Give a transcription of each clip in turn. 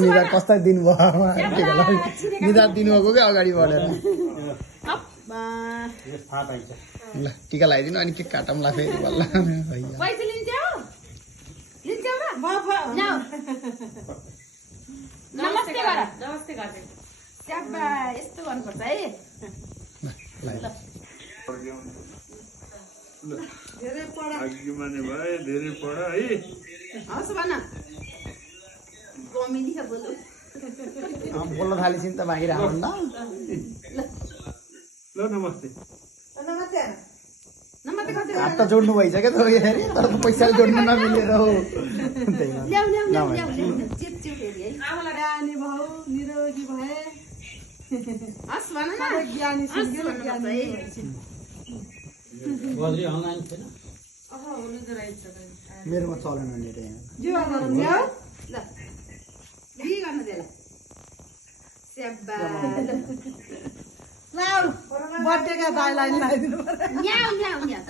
निदा कस्ता दिन भयो निदा दिनुभएको क्या अगाडि बढेर ल टिका लगाइदिनु अनि के काटौँला फेरि बल्ल नमस्ते गर नमस्ते गर्दै स्याबा यस्तो गर्नुपर्छ है धेरै पढा अघि माने भए धेरै पढा है हस् भन कमेडी का बोलु बोल्न थालेछिन् त बाहिर आउनु न ल नमस्ते नमस्ते नमस्ते गर्दै हात त जोड्नु भइसक्यो त हेरि तर पैसा जोड्नु नमिलेर हो ल्याउ ल्याउ ल्याउ ल्याउ चिप चिप हेरि है आमालाई रानी भौ निरोगी भए हस् भन न ज्ञानी सिङ्गल ज्ञानी बद्री अनलाइन छैन अहो हुनु त रहेछ मेरोमा चलेन नेट यहाँ जीवा गरौँ ल्याउ ल बी गर्न दे ल स्याबा ल्याउ बर्थडेका दाइलाई ल्याइदिनु पर्यो ल्याउ ल्याउ ल्याउ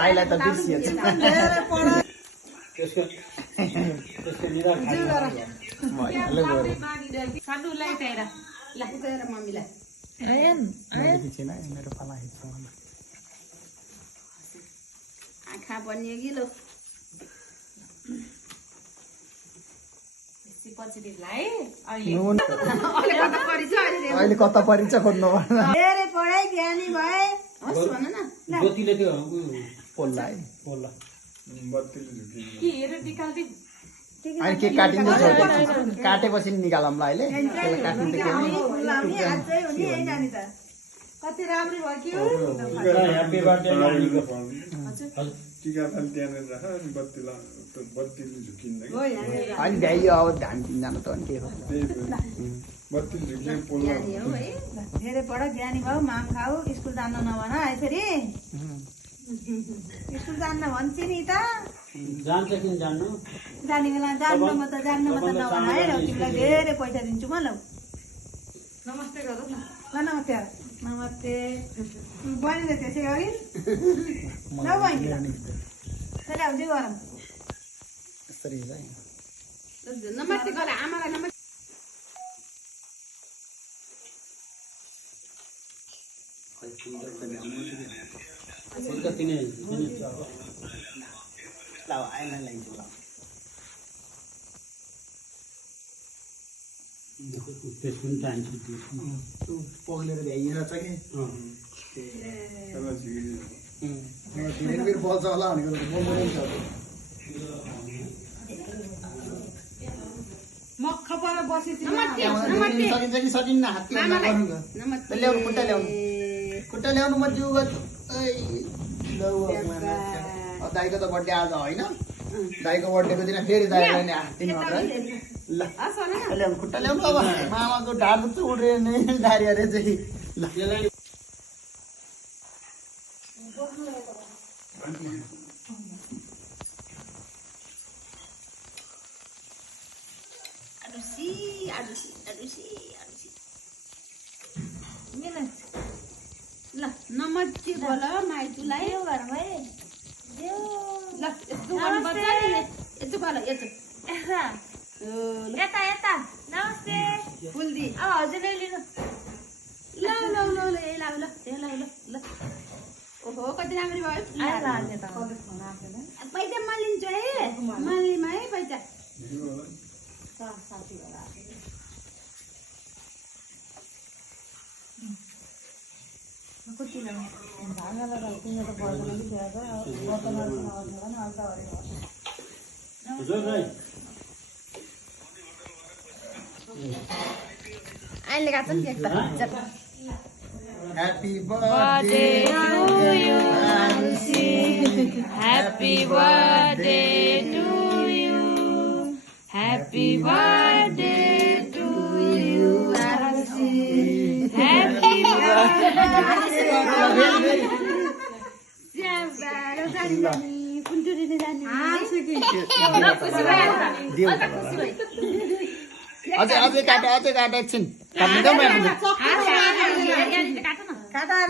दाइलाई त बिर्सिएछ धेरै पढा त्यसको निराश भइहाल्यो गऱ्यो साडुलाई तेरा ल तेरा मम्मीलाई मैले थिएन मेरो पाला हिँड्छ आँखा पनि गिलो अहिले कता परिन्छ खोज्नु धेरै पढाइ ज्ञानी भए हस् भन न ज्योतिले त्यो पोल्ला है बोल्ला बत्तीले झुकिन्छ अनि के काटिँदैछ काटेपछि निकालौँला अहिले त्यसलाई काट्नु त के कति राम्रो भयो कि ह्यापी बर्थडे नानीको टिका पनि त्यहाँनिर राख अनि बत्तीले झुकिँदैन कि अनि भ्याइयो अब धान किन्जानु त अनि के हो त्यही त बत्तीले झुकिए पोल्ला ज्ञानी हो है धेरै पढा ज्ञानी भयो माम खाऊ स्कुल जान्न नभन है फेरि स्कुल जान्न भन्छ नि त जान्छ किन जान्नु जाने बेला जान्न म त नभन है र तिमीलाई धेरै पैसा दिन्छु म ल नमस्ते गरौँ न ल नमस्ते नमस्ते बहिनीले त्यसै गरी ल बहिनी त्यसले अब जे गरौँ यसरी है नमस्ते गर आमालाई नमस्ते कति नै ल आइना लाइन्छु ल त्यसको पनि टाइम छुट्टी पग्लेर भ्याइएर छ कि त्यसलाई झुकिन्छ फेरि बल्छ होला भनेको बोल्दैन छ मक्ख पर बसेपछि सकिन्छ कि सकिन्न हात गर्नु नमस्ते ल्याउनु खुट्टा ल्याउनु म जिउ दाइको त बर्थडे आज होइन दाइको बर्थडेको दिन फेरि दाइलाई नै हात दिनु है ल ल्याउनु खुट्टा ल्याउनु अब मामाको ढाड त उड्रे नै डारी अरे चाहिँ ल आडुसी आडुसी आडुसी आडुसी ल नमस्ते बोल माइतुलाई गरौँ है ल यस्तो गर्नुपर्छ नि यस्तो बोल यस्तो यता यता नमस्ते फुल दि अब हजुरले लिनु ल ल ल ल ए ल ल ए ल ल ल ओहो कति राम्रो भयो पैसा म लिन्छु है मल्लीमा है पैसा अहिले काट्छ नि केक त Happy birthday to you, Happy birthday to you. Happy birthday to you, Happy अझै काट एकछिन काट्नु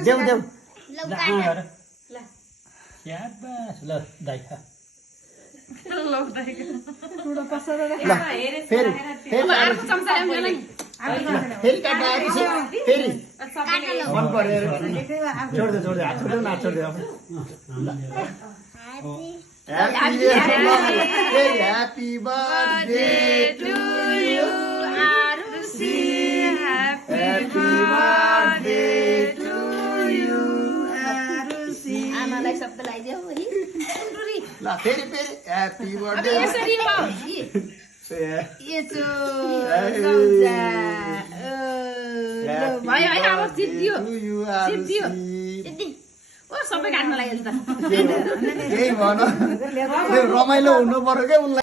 देऊ देऊ देऊ ल दाइ खा ठुलो पसलो ल फेरि फेरि अर्को चम्चा ल्याउनु होला नि फेरि काट्न आएपछि फेरि मन पर्यो छोड्दै छोड्दै हात छोड्दै न हात छोड्दै अब happy birthday to you Arushi happy birthday to you आमालाई शब्द लगाइदेऊ है सुन्दरी ल फेरि फेरि ह्याप्पी अब बर्थडे यसरी हो यसो गौजा भयो है अब सिद्धियो सिद्धियो सिद्धि ओ सबै काट्न लाग्यो नि त केही भन रमाइलो हुनु पर्यो क्या उनलाई